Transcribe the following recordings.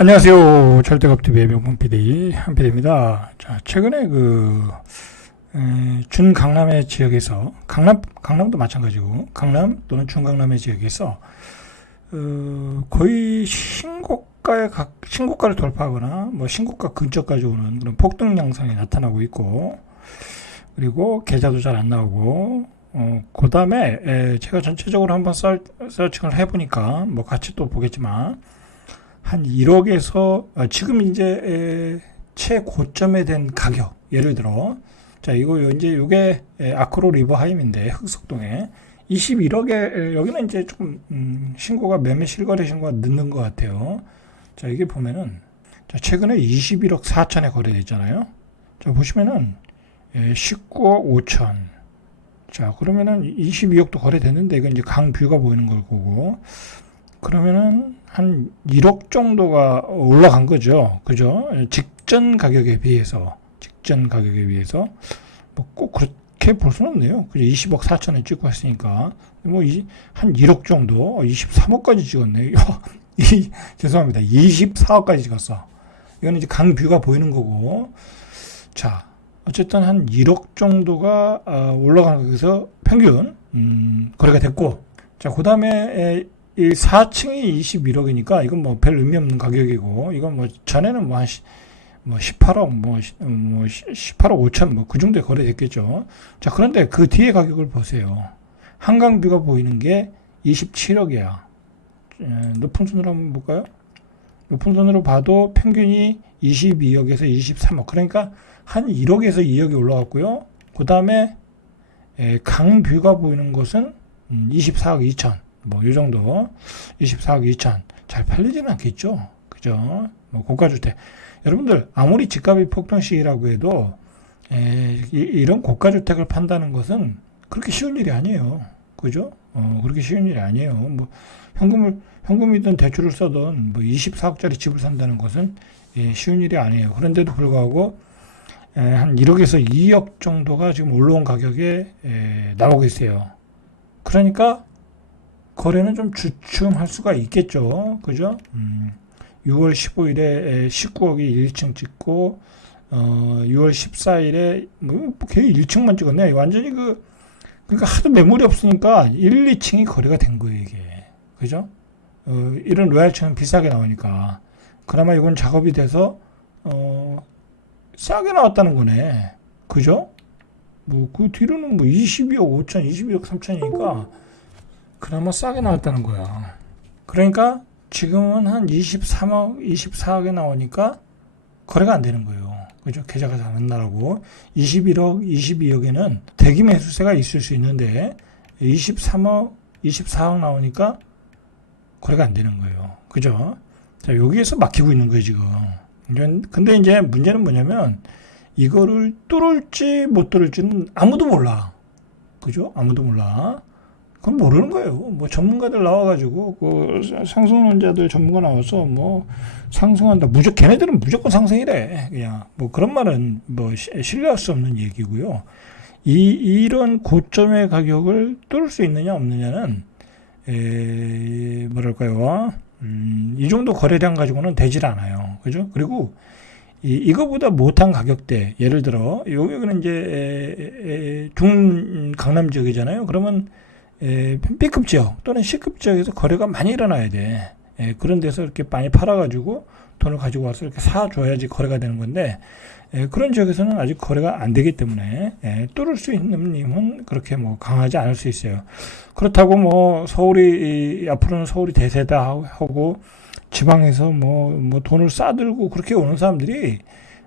안녕하세요. 절대값TV의 명품 PD 한PD입니다. 자, 최근에 준강남의 지역에서 강남도 마찬가지고 강남 또는 준강남의 지역에서 거의 신고가를 돌파하거나 뭐 신고가 근처까지 오는 그런 폭등 양상이 나타나고 있고, 그리고 계좌도 잘 안 나오고, 그 다음에 제가 전체적으로 한번 서칭을 해보니까 뭐 같이 또 보겠지만 한 1억에서 지금 이제 최고점에 된 가격, 예를 들어 자 이거 이제 요게 아크로 리버하임인데 흑석동에 21억에 여기는 이제 조금 신고가 매매 실거래 신고가 늦는 것 같아요. 자 이게 보면은 자 최근에 21억 4천에 거래됐잖아요. 자 보시면은 19억 5천. 자 그러면은 22억도 거래됐는데 이건 이제 강뷰가 보이는 걸 거고, 그러면은 한 1억 정도가 올라간 거죠. 그죠? 직전 가격에 비해서 뭐 꼭 그렇게 볼 수는 없네요. 그죠? 20억 4천에 찍고 했으니까 뭐 한 1억 정도, 23억까지 찍었네. 죄송합니다. 24억까지 찍었어. 이거는 이제 강뷰가 보이는 거고. 자, 어쨌든 한 1억 정도가 올라가는 거에서 평균 거래가 됐고, 자, 그 다음에 이 4층이 21억이니까 이건 뭐 별 의미 없는 가격이고, 이건 뭐 전에는 뭐 한 18억, 18억 5천 뭐 그 정도에 거래됐겠죠. 자, 그런데 그 뒤에 가격을 보세요. 한강뷰가 보이는 게 27억이야. 높은 손으로 한번 볼까요? 높은 손으로 봐도 평균이 22억에서 23억. 그러니까 한 1억에서 2억이 올라갔고요. 그 다음에 강뷰가 보이는 곳은 24억 2천. 뭐, 요 정도. 24억 2천. 잘 팔리지는 않겠죠. 그죠? 뭐, 고가주택. 여러분들, 아무리 집값이 폭등 시기라고 해도, 이런 고가주택을 판다는 것은 그렇게 쉬운 일이 아니에요. 그죠? 그렇게 쉬운 일이 아니에요. 뭐, 현금이든 대출을 써든 뭐 24억짜리 집을 산다는 것은 쉬운 일이 아니에요. 그런데도 불구하고, 한 1억에서 2억 정도가 지금 올라온 가격에 나오고 있어요. 그러니까, 거래는 좀 주춤할 수가 있겠죠. 그죠? 6월 15일에 19억이 1층 찍고, 6월 14일에, 뭐, 걔 1층만 찍었네. 완전히 그러니까 하도 매물이 없으니까 1, 2층이 거래가 된 거예요, 이게. 그죠? 이런 로얄층은 비싸게 나오니까. 그나마 이건 작업이 돼서, 싸게 나왔다는 거네. 그죠? 뭐, 그 뒤로는 뭐 22억 5천, 22억 3천이니까, 그나마 싸게 나왔다는 거야. 그러니까 지금은 한 23억, 24억에 나오니까 거래가 안 되는 거예요. 그죠? 계좌가 잘 안 나라고. 21억, 22억에는 대기 매수세가 있을 수 있는데 23억, 24억 나오니까 거래가 안 되는 거예요. 그죠? 자, 여기에서 막히고 있는 거예요, 지금. 근데 이제 문제는 뭐냐면 이거를 뚫을지 못 뚫을지는 아무도 몰라. 그죠? 아무도 몰라. 그건 모르는 거예요. 뭐 전문가들 나와가지고 그 상승론자들 전문가 나와서 뭐 상승한다. 걔네들은 무조건 상승이래. 그냥 뭐 그런 말은 뭐 신뢰할 수 없는 얘기고요. 이런 고점의 가격을 뚫을 수 있느냐 없느냐는 뭐랄까요? 이 정도 거래량 가지고는 되질 않아요. 그죠? 그리고 이거보다 못한 가격대, 예를 들어 여기는 이제 중 강남 지역이잖아요. 그러면 B급 지역 또는 C급 지역에서 거래가 많이 일어나야 돼. 그런 데서 이렇게 많이 팔아가지고 돈을 가지고 와서 이렇게 사줘야지 거래가 되는 건데, 그런 지역에서는 아직 거래가 안 되기 때문에 뚫을 수 있는 힘은 그렇게 뭐 강하지 않을 수 있어요. 그렇다고 뭐 앞으로는 서울이 대세다 하고 지방에서 뭐 돈을 싸들고 그렇게 오는 사람들이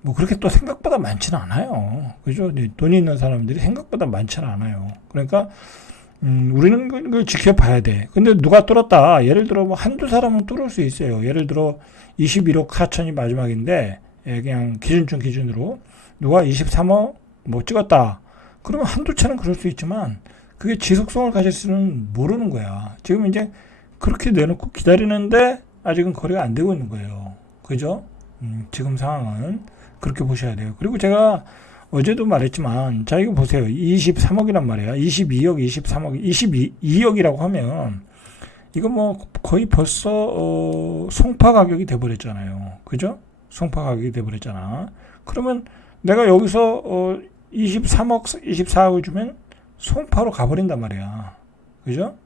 뭐 그렇게 또 생각보다 많지는 않아요. 그죠? 돈이 있는 사람들이 생각보다 많지는 않아요. 그러니까 우리는 그걸 지켜봐야 돼. 근데 누가 뚫었다. 예를 들어 뭐 한두 사람은 뚫을 수 있어요. 예를 들어 21억 4천이 마지막인데, 그냥 기준점 기준으로 누가 23억 뭐 찍었다. 그러면 한두 차는 그럴 수 있지만 그게 지속성을 가질지는 모르는 거야. 지금 이제 그렇게 내놓고 기다리는데 아직은 거래가 안 되고 있는 거예요. 그죠? 지금 상황은 그렇게 보셔야 돼요. 그리고 제가 어제도 말했지만, 자, 이거 보세요. 23억이란 말이야. 22억, 23억, 22억이라고 하면, 이거 뭐 거의 벌써 송파 가격이 돼버렸잖아요. 그죠? 송파 가격이 돼버렸잖아. 그러면 내가 여기서 23억, 24억 주면 송파로 가버린단 말이야. 그죠?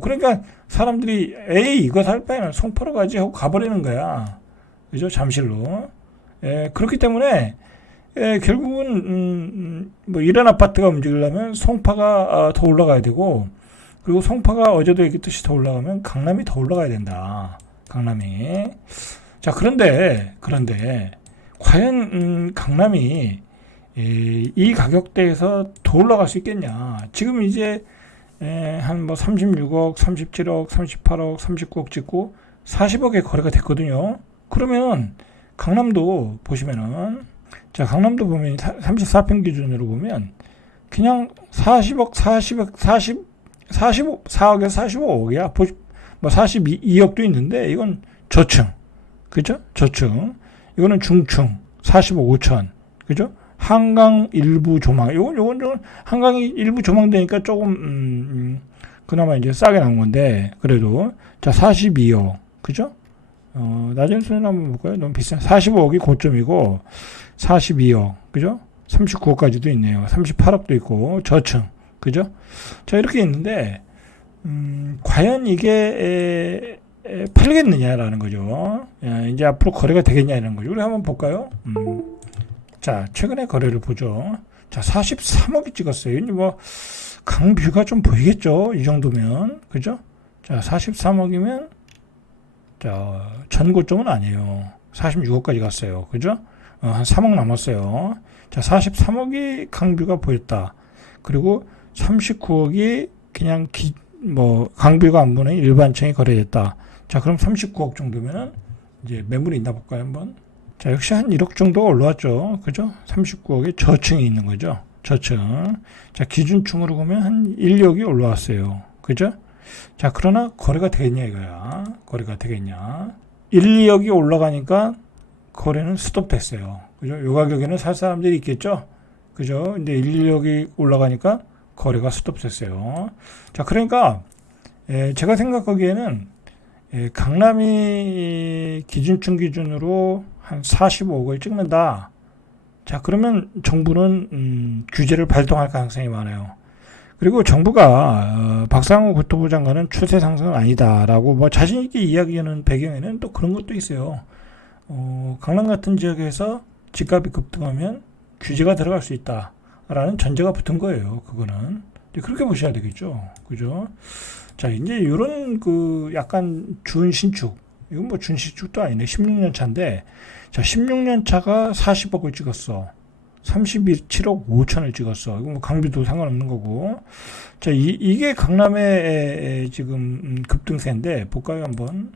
그러니까 사람들이 에이 이거 살 바에는 송파로 가지 하고 가버리는 거야. 그죠? 잠실로. 그렇기 때문에 결국은 뭐 이런 아파트가 움직이려면 송파가 더 올라가야 되고, 그리고 송파가 어제도 얘기했듯이 더 올라가면 강남이 더 올라가야 된다. 강남이. 자, 그런데 과연 강남이 이 가격대에서 더 올라갈 수 있겠냐? 지금 이제 한 뭐 36억, 37억, 38억, 39억 찍고 40억에 거래가 됐거든요. 그러면 강남도 보시면은, 자, 강남도 보면 34평 기준으로 보면 그냥 40억, 40억, 44억에서 45억이야. 뭐 42억도 있는데 이건 저층. 그죠? 저층. 이거는 중층. 45억 5천. 그죠? 한강 일부 조망. 요건 좀 한강이 일부 조망되니까 조금 그나마 이제 싸게 나온 건데, 그래도 자, 42억. 그죠? 낮은 수는 한번 볼까요? 너무 비싸. 45억이 고점이고 42억. 그죠? 39억까지도 있네요. 38억도 있고 저층. 그죠? 자, 이렇게 있는데 과연 이게 팔리겠느냐라는 거죠. 이제 앞으로 거래가 되겠냐라는 거죠. 우리 한번 볼까요? 자, 최근에 거래를 보죠. 자, 43억이 찍었어요. 이제 뭐 강뷰가 좀 보이겠죠. 이 정도면. 그죠? 자, 43억이면 자, 전고점은 아니에요. 46억까지 갔어요. 그죠? 한 3억 남았어요. 자, 43억이 강뷰가 보였다. 그리고 39억이 그냥 강뷰가 안 보는 일반층이 거래됐다. 자, 그럼 39억 정도면은 이제 매물이 있나 볼까요, 한번? 자, 역시 한 1억 정도가 올라왔죠. 그죠? 39억에 저층이 있는 거죠. 저층. 자, 기준층으로 보면 한 1억이 올라왔어요. 그죠? 자, 그러나 거래가 되겠냐 이거야. 거래가 되겠냐. 1, 2억이 올라가니까 거래는 스톱됐어요. 그죠? 요 가격에는 살 사람들이 있겠죠? 그죠? 근데 1, 2억이 올라가니까 거래가 스톱됐어요. 자, 그러니까 제가 생각하기에는 강남이 기준층 기준으로 한 45억을 찍는다. 자, 그러면 정부는 규제를 발동할 가능성이 많아요. 그리고 정부가 박상호 국토부 장관은 추세 상승은 아니다라고 뭐 자신 있게 이야기하는 배경에는 또 그런 것도 있어요. 강남 같은 지역에서 집값이 급등하면 규제가 들어갈 수 있다라는 전제가 붙은 거예요. 그거는 그렇게 보셔야 되겠죠. 그죠? 자, 이제 이런 약간 준신축, 이건 뭐 준신축도 아니네. 16년 차인데, 자, 16년 차가 40억을 찍었어. 37억 5천을 찍었어. 이거 뭐 강비도 상관없는 거고. 자, 이게 강남의 지금 급등세인데, 볼까요, 한번?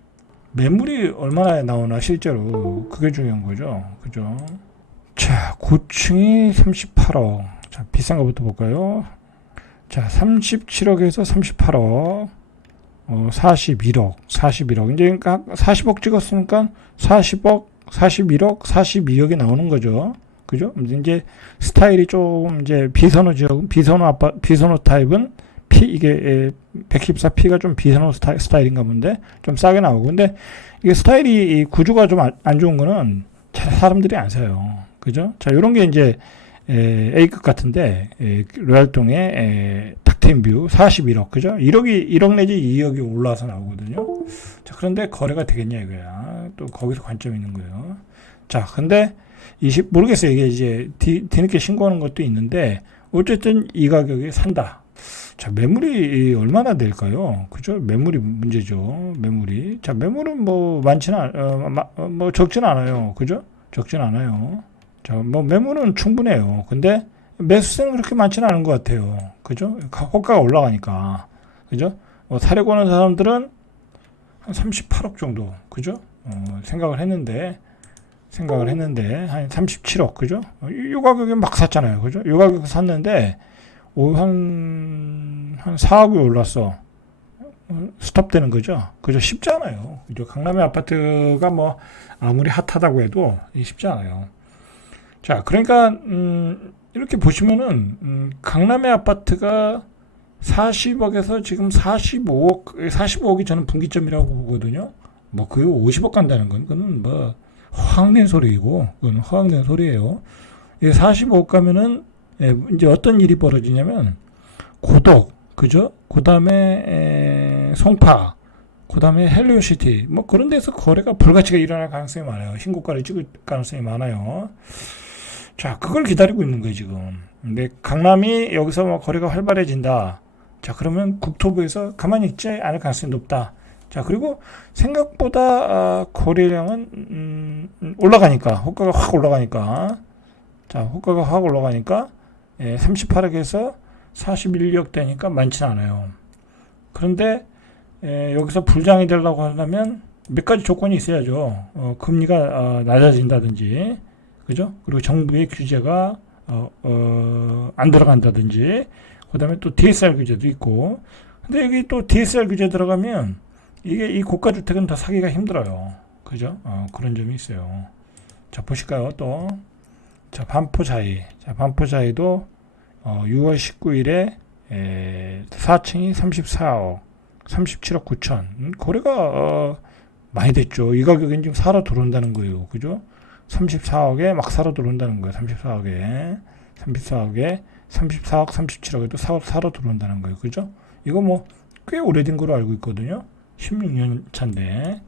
매물이 얼마나 나오나, 실제로. 그게 중요한 거죠. 그죠? 자, 고층이 38억. 자, 비싼 거부터 볼까요? 자, 37억에서 38억. 41억. 이제 40억 찍었으니까 40억, 41억, 42억이 나오는 거죠. 그죠? 이제 스타일이 좀 이제 비선호 지역은 비선호 타입은 이게 114P가 좀 비선호 스타일인가 본데 좀 싸게 나오고, 근데 이게 스타일이 구조가 좀 안 좋은 거는 사람들이 안 사요. 그죠? 자, 요런 게 이제 A급 같은데 로얄동의 탁트인뷰 41억. 그죠? 1억 내지 2억이 올라와서 나오거든요. 자, 그런데 거래가 되겠냐 이거야. 또 거기서 관점이 있는 거예요. 자, 근데 모르겠어요. 이게 이제 뒤늦게 신고하는 것도 있는데 어쨌든 이 가격에 산다. 자, 매물이 얼마나 될까요? 그죠? 매물이 문제죠. 매물이. 자, 매물은 뭐 뭐 적진 않아요. 그죠? 적진 않아요. 자, 뭐 매물은 충분해요. 근데 매수세는 그렇게 많지는 않은 것 같아요. 그죠? 호가가 올라가니까. 그죠? 사려고 하는 사람들은 한 38억 정도. 그죠? 생각을 했는데 한 37억. 그죠? 이 가격에 막 샀잖아요. 그죠? 이 가격에 샀는데 한 4억이 올랐어. 스톱되는 거죠. 그죠? 쉽지 않아요. 그죠? 강남의 아파트가 뭐 아무리 핫하다고 해도 쉽지 않아요. 자, 그러니까 이렇게 보시면은 강남의 아파트가 40억에서 지금 45억이 저는 분기점이라고 보거든요. 뭐, 그 50억 간다는 건, 그건 뭐, 허황된 소리이고, 그건 허황된 소리예요. 이 45억 가면은, 이제 어떤 일이 벌어지냐면, 고덕, 그죠? 그 다음에, 송파, 그 다음에 헬리오시티, 뭐, 그런 데서 거래가 불가치가 일어날 가능성이 많아요. 신고가를 찍을 가능성이 많아요. 자, 그걸 기다리고 있는 거예요, 지금. 근데 강남이 여기서 뭐 거래가 활발해진다. 자, 그러면 국토부에서 가만히 있지 않을 가능성이 높다. 자, 그리고 생각보다 거래량은 올라가니까, 호가가 확 올라가니까, 자, 호가가 확 올라가니까 38억에서 41억 되니까 많지는 않아요. 그런데 여기서 불장이 되려고 하려면 몇 가지 조건이 있어야죠. 금리가 낮아진다든지, 그죠? 그리고 정부의 규제가 안 들어간다든지, 그 다음에 또 DSR 규제도 있고. 근데 여기 또 DSR 규제 들어가면 이게 이 고가주택은 더 사기가 힘들어요. 그죠? 그런 점이 있어요. 자, 보실까요? 또. 자, 반포자이. 자, 반포자이도 6월 19일에 4층이 34억, 37억 9천. 거래가 많이 됐죠. 이 가격엔 지금 사러 들어온다는 거예요. 그죠? 34억에 막 사러 들어온다는 거예요. 34억에 34억, 37억에도 사러 들어온다는 거예요. 그죠? 이거 뭐 꽤 오래된 거로 알고 있거든요. 16년 차인데.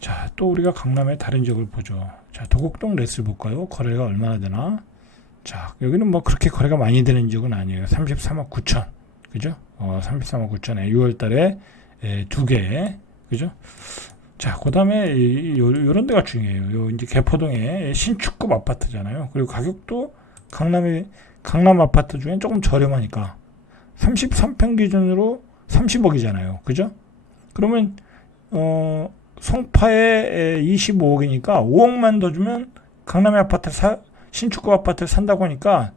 자, 또 우리가 강남의 다른 지역을 보죠. 자, 도곡동 레스를 볼까요? 거래가 얼마나 되나? 자, 여기는 뭐 그렇게 거래가 많이 되는 지역은 아니에요. 33억 9천. 그죠? 33억 9천에 6월 달에 2개. 그죠? 자, 그 다음에 요런 데가 중요해요. 요 이제 개포동의 신축급 아파트잖아요. 그리고 가격도 강남 아파트 중에 조금 저렴하니까 33평 기준으로 30억이잖아요. 그죠? 그러면 송파에 25억이니까 5억만 더 주면 강남의 아파트 신축급 아파트 산다고 하니까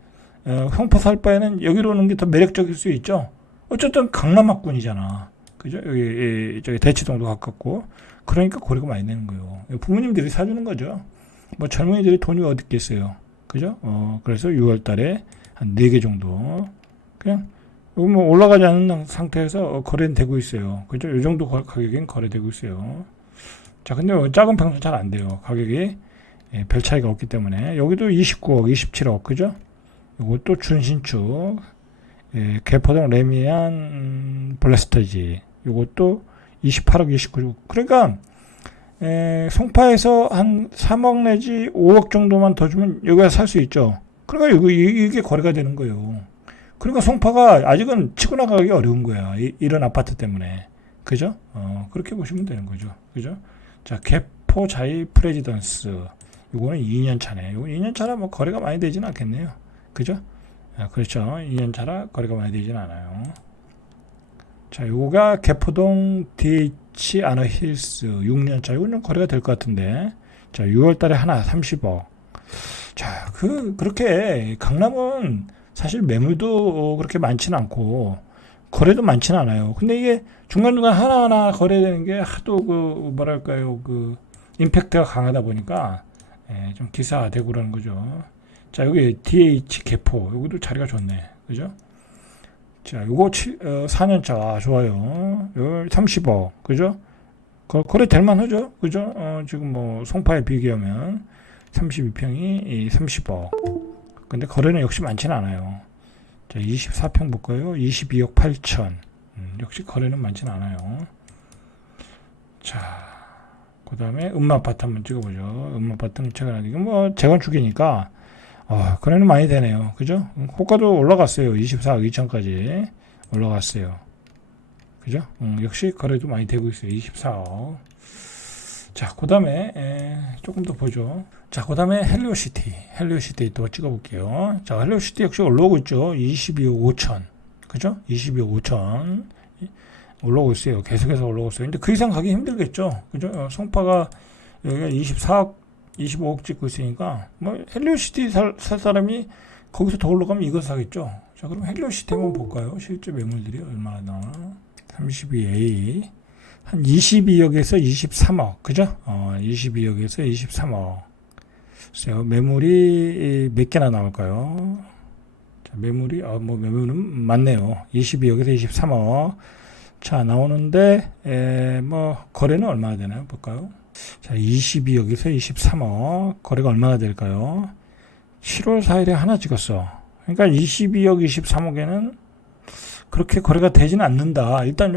송파 살 바에는 여기로 오는 게 더 매력적일 수 있죠. 어쨌든 강남학군이잖아. 그죠? 여기 저기 대치동도 가깝고. 그러니까 거래가 많이 되는 거예요. 부모님들이 사주는 거죠. 뭐 젊은이들이 돈이 어디 있겠어요. 그죠? 그래서 6월 달에 한 4개 정도. 그냥 뭐 올라가지 않는 상태에서 거래는 되고 있어요. 그죠? 이 정도 가격엔 거래되고 있어요. 자, 근데 작은 평수는 잘 안 돼요. 가격이 별 차이가 없기 때문에. 여기도 29억, 27억. 그죠? 이것도 준신축. 개포동 레미안 블래스터지. 이것도 28억, 29억. 그러니까 송파에서 한 3억 내지 5억 정도만 더 주면 여기가 살 수 있죠. 그러니까 이게 거래가 되는 거예요. 그러니까 송파가 아직은 치고 나가기 어려운 거야. 이런 아파트 때문에. 그죠? 그렇게 보시면 되는 거죠. 그죠? 자, 개포자이 프레지던스. 이거는 2년 차네. 이거 2년 차라 뭐 거래가 많이 되지는 않겠네요. 그죠? 그렇죠. 2년 차라 거래가 많이 되지는 않아요. 자, 요거가 개포동 DH 아너 힐스 6년차. 이거는 거래가 될 것 같은데. 자, 6월 달에 하나 30억. 자, 그렇게 강남은 사실 매물도 그렇게 많지는 않고 거래도 많지는 않아요. 근데 이게 중간중간 하나하나 거래되는 게 하도 뭐랄까요, 임팩트가 강하다 보니까 좀 기사화되고 그러는 거죠. 자, 여기 DH 개포. 여기도 자리가 좋네. 그죠? 자, 요거 4년차 좋아요. 요 30억. 그죠? 거래 될 만하죠? 그죠? 지금 뭐 송파에 비교하면 32평이 30억. 근데 거래는 역시 많지는 않아요. 자, 24평 볼까요? 22억 8천. 역시 거래는 많지는 않아요. 자, 그 다음에 음마아파트 한번 찍어보죠. 음마아파트는 최근에 이거 뭐 재건축이니까 거래는 많이 되네요. 그죠? 호가도 올라갔어요. 24억 2천까지 올라갔어요. 그죠? 역시 거래도 많이 되고 있어요. 24억. 자, 그 다음에 조금 더 보죠. 자, 그 다음에 헬리오시티 또 찍어볼게요. 자, 헬리오시티 역시 올라오고 있죠. 22억 5천. 그죠? 22억 5천. 올라오고 있어요. 계속해서 올라오고 있어요. 근데 그 이상 가기 힘들겠죠. 그죠? 송파가 여기가 24억, 25억 찍고 있으니까, 뭐, 헬리오시티 살 사람이 거기서 더 올라가면 이거 사겠죠. 자, 그럼 헬리오시티 한번 볼까요? 실제 매물들이 얼마나 나오나? 32A. 한 22억에서 23억. 그죠? 22억에서 23억. 글쎄요, 매물이 몇 개나 나올까요? 자, 매물이, 뭐, 매물은 많네요. 22억에서 23억. 자, 나오는데, 뭐, 거래는 얼마나 되나요? 볼까요? 자, 22억에서 23억. 거래가 얼마나 될까요? 7월 4일에 하나 찍었어. 그러니까 22억, 23억에는 그렇게 거래가 되지는 않는다. 일단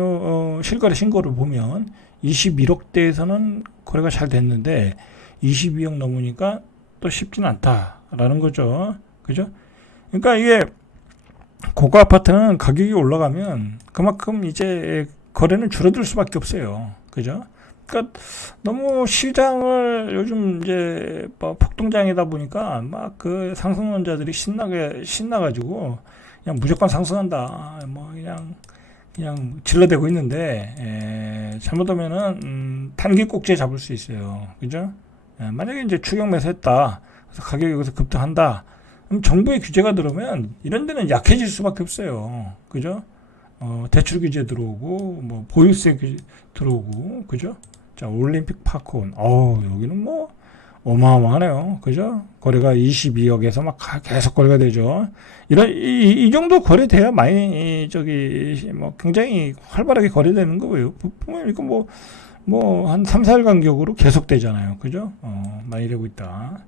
실거래 신고를 보면 21억대에서는 거래가 잘 됐는데 22억 넘으니까 또 쉽지는 않다라는 거죠. 그죠? 그러니까 이게 고가 아파트는 가격이 올라가면 그만큼 이제 거래는 줄어들 수밖에 없어요. 그죠? 그러니까 너무 시장을 요즘 이제 뭐 폭등장이다 보니까 막 그 상승론자들이 신나가지고 그냥 무조건 상승한다. 뭐 그냥 질러대고 있는데 잘못하면은 단기 꼭지에 잡을 수 있어요. 그죠? 만약에 이제 추격 매수했다. 그래서 가격이 여기서 급등한다. 그럼 정부의 규제가 들어오면 이런 데는 약해질 수밖에 없어요. 그죠? 대출 규제 들어오고 뭐 보유세 규제 들어오고 그죠? 자, 올림픽 파크원. 여기는 뭐 어마어마하네요. 그죠? 거래가 22억에서 막 계속 거래가 되죠. 이 정도 거래돼야 많이, 뭐, 굉장히 활발하게 거래되는 거예요. 이거 한 3, 4일 간격으로 계속 되잖아요. 그죠? 많이 되고 있다.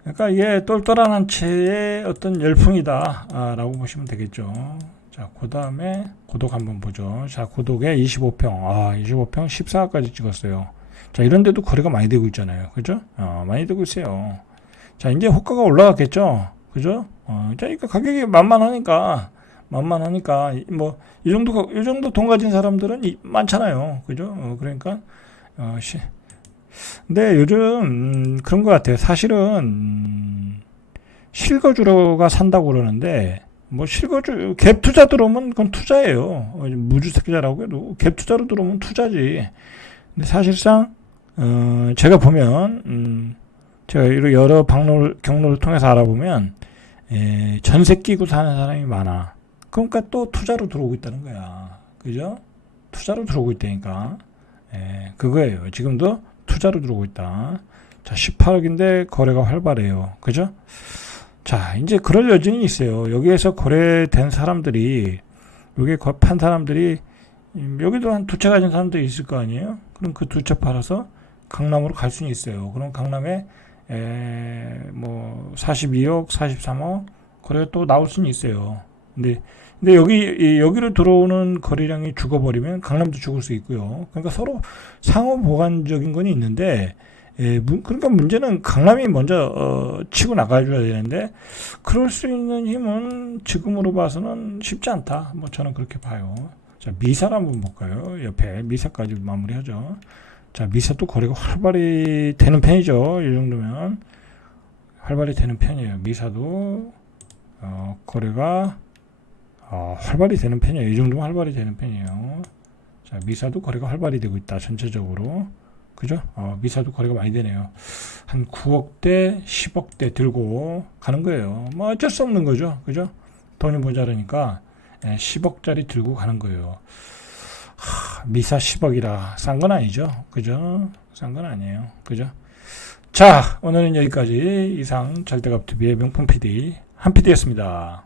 그러니까 이게 똘똘한 한 채의 어떤 열풍이다. 라고 보시면 되겠죠. 자, 그 다음에 고독 한번 보죠. 자, 고독에 25평. 25평 14까지 찍었어요. 자, 이런데도 거래가 많이 되고 있잖아요. 그죠? 많이 되고 있어요. 자, 이제 호가가 올라갔겠죠? 그죠? 자, 그러니까 가격이 만만하니까, 뭐, 이 정도 돈 가진 사람들은 많잖아요. 그죠? 그러니까, 근데 요즘, 그런 것 같아요. 사실은, 실거주로가 산다고 그러는데, 뭐, 갭 투자 들어오면 그건 투자예요. 무주택자라고 해도 갭 투자로 들어오면 투자지. 근데 사실상, 제가 보면, 제가 여러 경로를 통해서 알아보면, 전세 끼고 사는 사람이 많아. 그러니까 또 투자로 들어오고 있다는 거야. 그죠? 투자로 들어오고 있다니까. 그거예요. 지금도 투자로 들어오고 있다. 자, 18억인데 거래가 활발해요. 그죠? 자, 이제 그럴 여지는 있어요. 여기에서 거래된 사람들이, 여기에 판 사람들이, 여기도 한 두 채 가진 사람들이 있을 거 아니에요? 그럼 그 두 채 팔아서 강남으로 갈 수는 있어요. 그럼 강남에 뭐 42억, 43억 거래가 또 나올 수는 있어요. 근데 여기로 들어오는 거래량이 죽어버리면 강남도 죽을 수 있고요. 그러니까 서로 상호 보완적인 건 있는데 그러니까 문제는 강남이 먼저 치고 나가줘야 되는데 그럴 수 있는 힘은 지금으로 봐서는 쉽지 않다. 뭐 저는 그렇게 봐요. 자, 미사를 한번 볼까요? 옆에 미사까지 마무리하죠. 자, 미사도 거래가 활발히 되는 편이죠. 이 정도면 활발히 되는 편이에요. 미사도 거래가 활발히 되는 편이에요. 이 정도면 활발히 되는 편이에요. 자, 미사도 거래가 활발히 되고 있다. 전체적으로. 그죠? 미사도 거래가 많이 되네요. 한 9억대, 10억대 들고 가는 거예요. 뭐 어쩔 수 없는 거죠. 그죠? 돈이 모자라니까 10억짜리 들고 가는 거예요. 미사 10억이라 싼 건 아니죠. 그죠? 싼 건 아니에요. 그죠? 자, 오늘은 여기까지 이상 절대값TV의 명품 PD 한 PD였습니다.